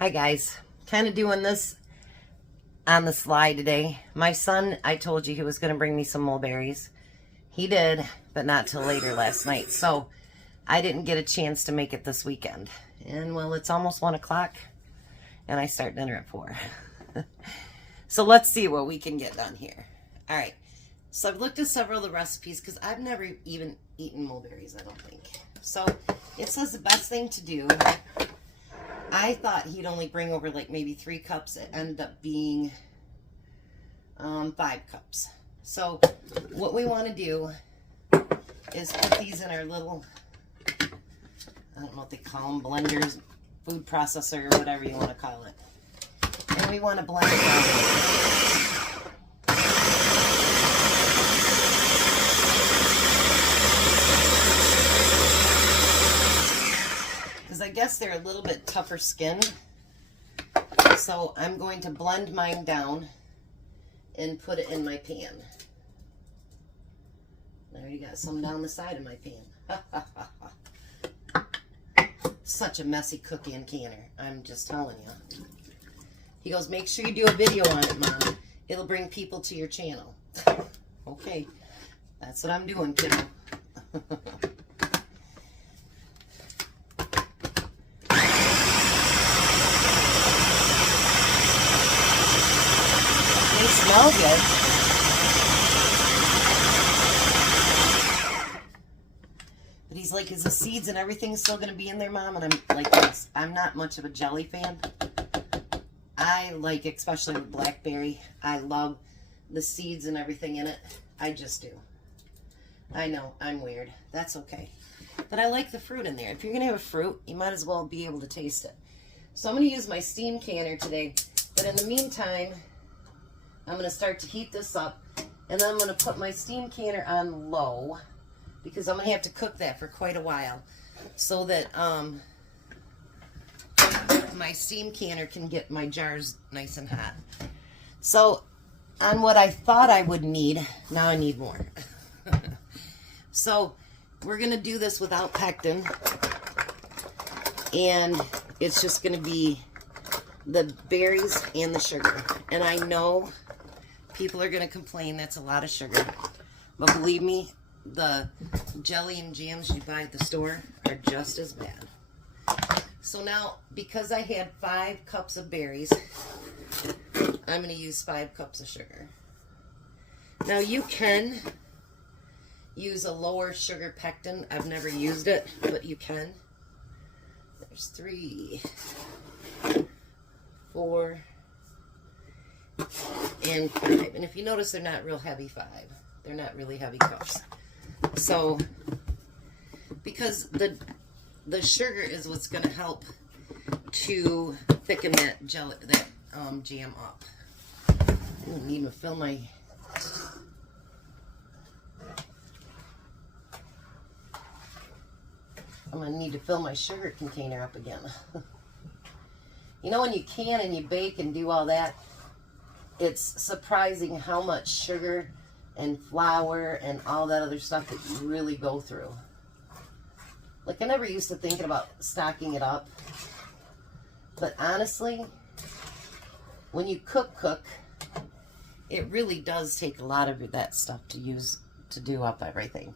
Hi guys, kind of doing this on the slide today. My son, I told you he was going to bring me some mulberries. He did, but not till later last night. So I didn't get a chance to make it this weekend. And well, it's almost 1 o'clock and I start dinner at 4. So let's see what we can get done here. All right, so I've looked at several of the recipes because I've never even eaten mulberries, I don't think. So it says the best thing to do, I thought he'd only bring over like maybe 3 cups. It ended up being 5 cups. So what we want to do is put these in our little, I don't know what they call them, blenders, food processor, or whatever you want to call it. And we want to blend it out. I guess they're a little bit tougher skinned. So I'm going to blend mine down and put it in my pan. I already got some down the side of my pan. Such a messy cookie and canner. I'm just telling you. He goes, make sure you do a video on it, Mom. It'll bring people to your channel. Okay. That's what I'm doing, kiddo. They smell good. But he's like, is the seeds and everything still going to be in there, Mom? And I'm like, yes. I'm not much of a jelly fan. I like, especially with blackberry, I love the seeds and everything in it. I just do. I know, I'm weird. That's okay. But I like the fruit in there. If you're going to have a fruit, you might as well be able to taste it. So I'm going to use my steam canner today. But in the meantime, I'm going to start to heat this up, and then I'm going to put my steam canner on low because I'm going to have to cook that for quite a while so that my steam canner can get my jars nice and hot. So on what I thought I would need, now I need more. So we're going to do this without pectin, and it's just going to be the berries and the sugar. And I know people are going to complain that's a lot of sugar, but believe me, the jelly and jams you buy at the store are just as bad. So now, because I had 5 cups of berries, I'm going to use 5 cups of sugar. Now you can use a lower sugar pectin. I've never used it, but you can. There's 3, 4, and 5. And if you notice, they're not real heavy 5. They're not really heavy cups. So, because the sugar is what's going to help to thicken that jelly, that jam up. I don't need to fill my... I'm going to need to fill my sugar container up again. You know, when you can and you bake and do all that, it's surprising how much sugar and flour and all that other stuff that you really go through. Like, I never used to thinking about stocking it up. But honestly, when you cook, it really does take a lot of that stuff to use to do up everything.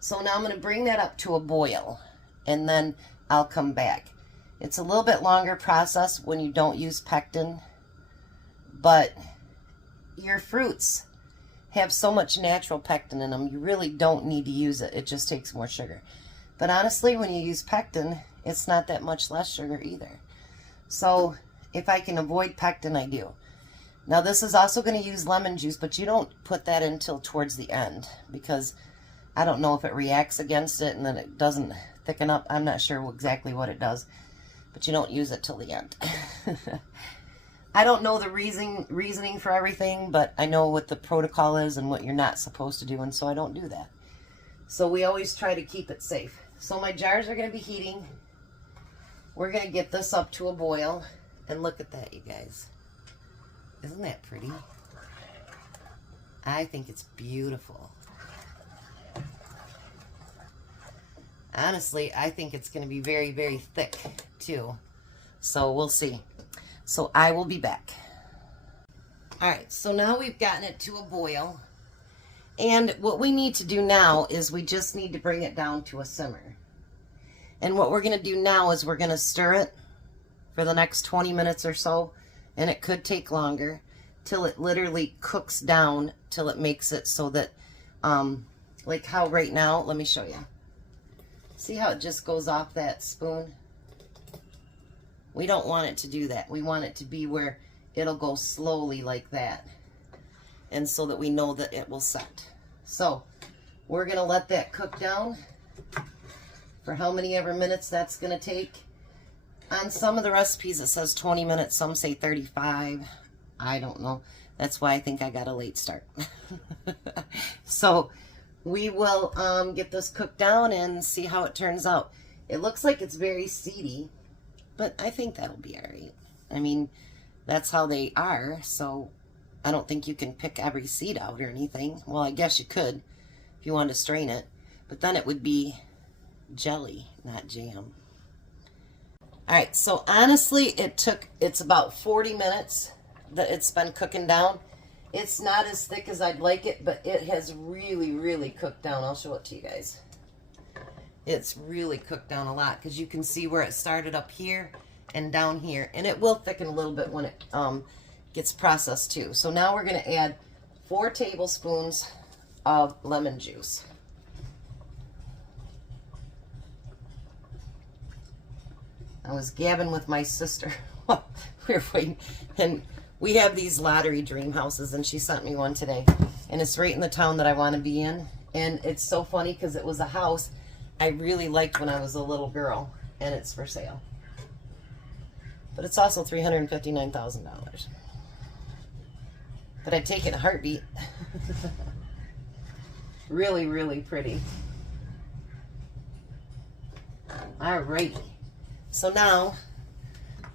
So now I'm going to bring that up to a boil, and then I'll come back. It's a little bit longer process when you don't use pectin, but your fruits have so much natural pectin in them, you really don't need to use it. It just takes more sugar. But honestly, when you use pectin, it's not that much less sugar either. So if I can avoid pectin, I do. Now this is also going to use lemon juice, but you don't put that in until towards the end, because I don't know if it reacts against it and then it doesn't thicken up. I'm not sure exactly what it does, but you don't use it till the end. I don't know the reasoning for everything, but I know what the protocol is and what you're not supposed to do, and so I don't do that. So we always try to keep it safe. So my jars are going to be heating. We're going to get this up to a boil, and look at that, you guys. Isn't that pretty? I think it's beautiful. Honestly, I think it's going to be very, very thick, too. So we'll see. So I will be back. All right, so now we've gotten it to a boil. And what we need to do now is we just need to bring it down to a simmer. And what we're going to do now is we're going to stir it for the next 20 minutes or so. And it could take longer till it literally cooks down, till it makes it so that, like how right now, let me show you. See how it just goes off that spoon? We don't want it to do that. We want it to be where it'll go slowly like that. And so that we know that it will set. So we're going to let that cook down for how many ever minutes that's going to take. On some of the recipes it says 20 minutes, some say 35. I don't know. That's why I think I got a late start. So we will get this cooked down and see how it turns out. It looks like it's very seedy, but I think that'll be all right. I mean, that's how they are, so I don't think you can pick every seed out or anything. Well, I guess you could if you wanted to strain it, but then it would be jelly, not jam. All right, so honestly, it's about 40 minutes that it's been cooking down. It's not as thick as I'd like it, but it has really, really cooked down. I'll show it to you guys. It's really cooked down a lot because you can see where it started up here and down here, and it will thicken a little bit when it gets processed too. So now we're going to add 4 tablespoons of lemon juice. I was gabbing with my sister. We were waiting, and we have these lottery dream houses, and she sent me one today, and it's right in the town that I want to be in. And it's so funny because it was a house I really liked when I was a little girl, and it's for sale. But it's also $359,000. But I'd take it in a heartbeat. Really, really pretty. Alrighty. So now,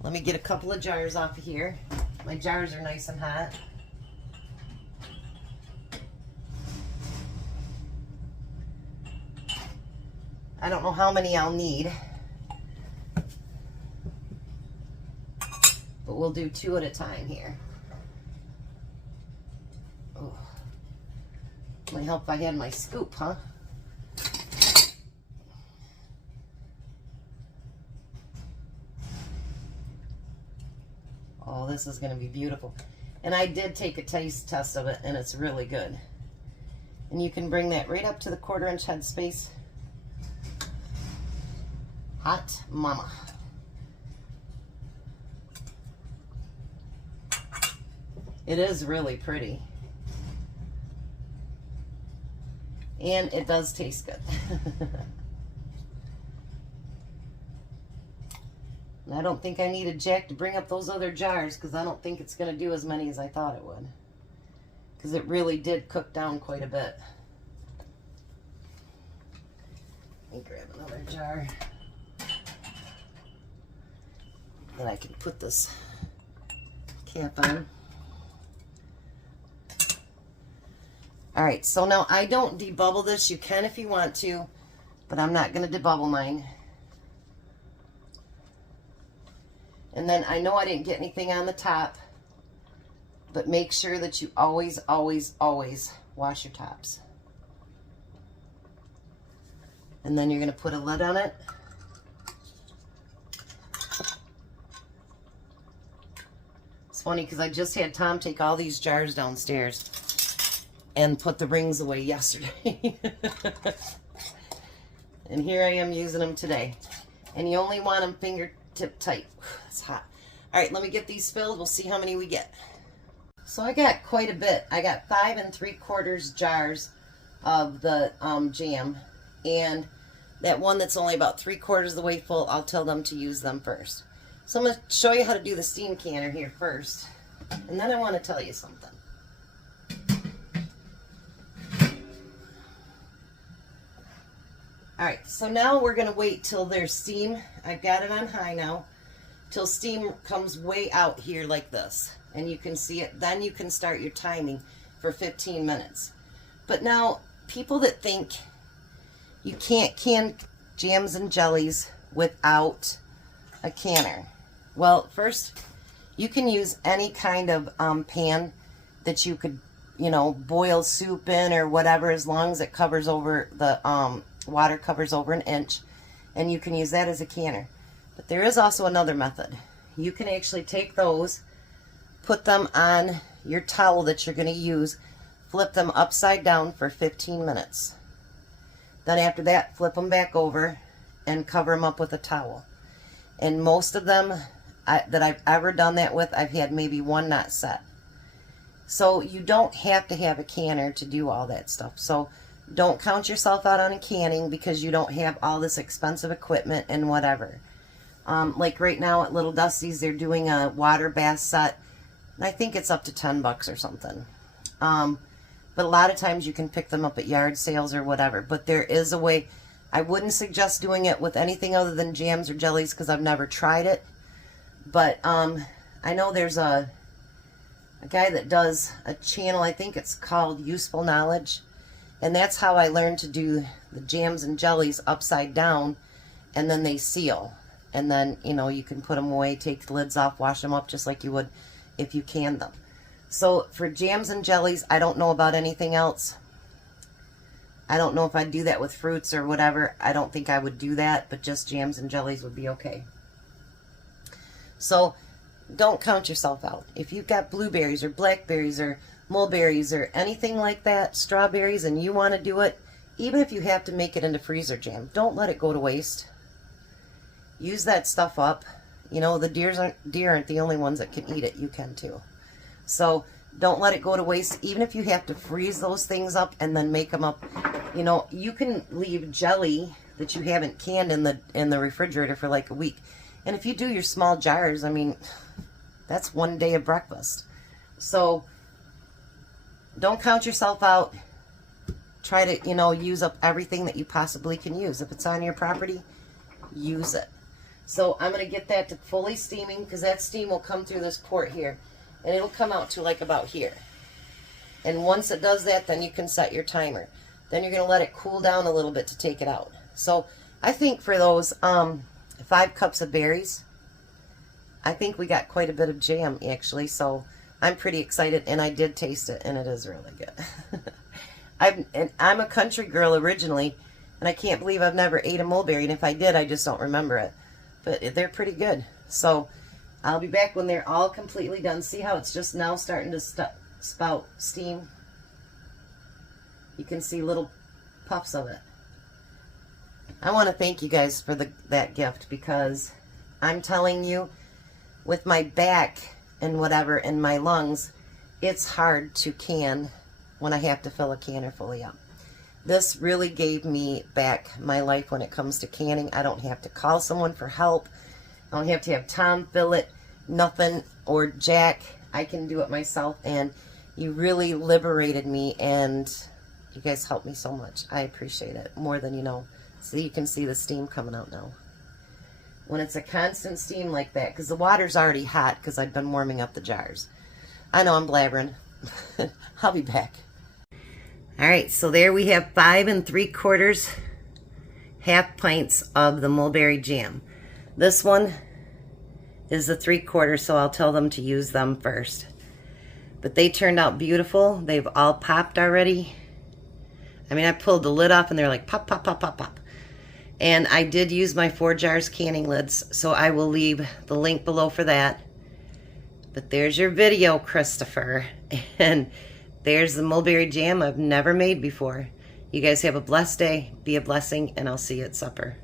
let me get a couple of jars off of here. My jars are nice and hot. I don't know how many I'll need, but we'll do 2 at a time here. Oh, might help if I had my scoop, huh? Oh, this is going to be beautiful. And I did take a taste test of it, and it's really good. And you can bring that right up to the 1/4 inch head space. Hot mama. It is really pretty. And it does taste good. And I don't think I need a jack to bring up those other jars because I don't think it's going to do as many as I thought it would. Because it really did cook down quite a bit. Let me grab another jar. Then I can put this cap on. Alright, so now I don't debubble this. You can if you want to, but I'm not going to debubble mine. And then I know I didn't get anything on the top, but make sure that you always, always, always wash your tops. And then you're going to put a lid on it. It's funny because I just had Tom take all these jars downstairs and put the rings away yesterday. And here I am using them today. And you only want them fingertip tight. It's hot. All right, let me get these filled. We'll see how many we get. So I got quite a bit. I got 5 3/4 jars of the jam. And that one that's only about 3/4 of the way full, I'll tell them to use them first. So I'm going to show you how to do the steam canner here first. And then I want to tell you something. Alright, so now we're going to wait till there's steam. I've got it on high now. Till steam comes way out here like this. And you can see it. Then you can start your timing for 15 minutes. But now, people that think you can't can jams and jellies without a canner. Well, first, You can use any kind of pan that you could, you know, boil soup in or whatever, as long as it covers over, the water covers over 1 inch. And you can use that as a canner. But there is also another method. You can actually take those, put them on your towel that you're going to use, flip them upside down for 15 minutes. Then after that, flip them back over and cover them up with a towel. And most of them that I've ever done that with, I've had maybe one not set. So you don't have to have a canner to do all that stuff. So don't count yourself out on a canning because you don't have all this expensive equipment and whatever. Like right now at Little Dusty's, they're doing a water bath set. And I think it's up to $10 or something. But a lot of times you can pick them up at yard sales or whatever. But there is a way. I wouldn't suggest doing it with anything other than jams or jellies because I've never tried it. But I know there's a guy that does a channel, I think it's called Useful Knowledge. And that's how I learned to do the jams and jellies upside down, and then they seal. And then, you know, you can put them away, take the lids off, wash them up just like you would if you canned them. So for jams and jellies, I don't know about anything else. I don't know if I'd do that with fruits or whatever. I don't think I would do that, but just jams and jellies would be okay. So don't count yourself out. If you've got blueberries or blackberries or mulberries or anything like that, strawberries, and you want to do it, even if you have to make it into freezer jam, don't let it go to waste. Use that stuff up. You know, the deer aren't the only ones that can eat it. You can too. So don't let it go to waste. Even if you have to freeze those things up and then make them up, you know, you can leave jelly that you haven't canned in the refrigerator for like a week. And if you do your small jars, I mean, that's 1 day of breakfast. So don't count yourself out. Try to, you know, use up everything that you possibly can use. If it's on your property, use it. So I'm going to get that to fully steaming because that steam will come through this port here. And it'll come out to like about here. And once it does that, then you can set your timer. Then you're going to let it cool down a little bit to take it out. So I think for those 5 cups of berries, I think we got quite a bit of jam actually. So I'm pretty excited, and I did taste it, and it is really good. I'm a country girl originally, and I can't believe I've never ate a mulberry. And if I did, I just don't remember it. But they're pretty good. So I'll be back when they're all completely done. See how it's just now starting to spout steam? You can see little puffs of it. I want to thank you guys for that gift, because I'm telling you, with my back and whatever and my lungs, it's hard to can when I have to fill a canner fully up. This really gave me back my life when it comes to canning. I don't have to call someone for help. I don't have to have Tom fill it, nothing, or Jack. I can do it myself, and you really liberated me, and you guys helped me so much. I appreciate it more than you know. So you can see the steam coming out now. When it's a constant steam like that, because the water's already hot because I've been warming up the jars. I know I'm blabbering. I'll be back. All right, so there we have 5 3/4 half pints of the mulberry jam. This one is the 3/4, so I'll tell them to use them first. But they turned out beautiful. They've all popped already. I mean, I pulled the lid off and they're like pop, pop, pop, pop, pop. And I did use my 4 jars canning lids, so I will leave the link below for that. But there's your video, Christopher. And there's the mulberry jam I've never made before. You guys have a blessed day, be a blessing, and I'll see you at supper.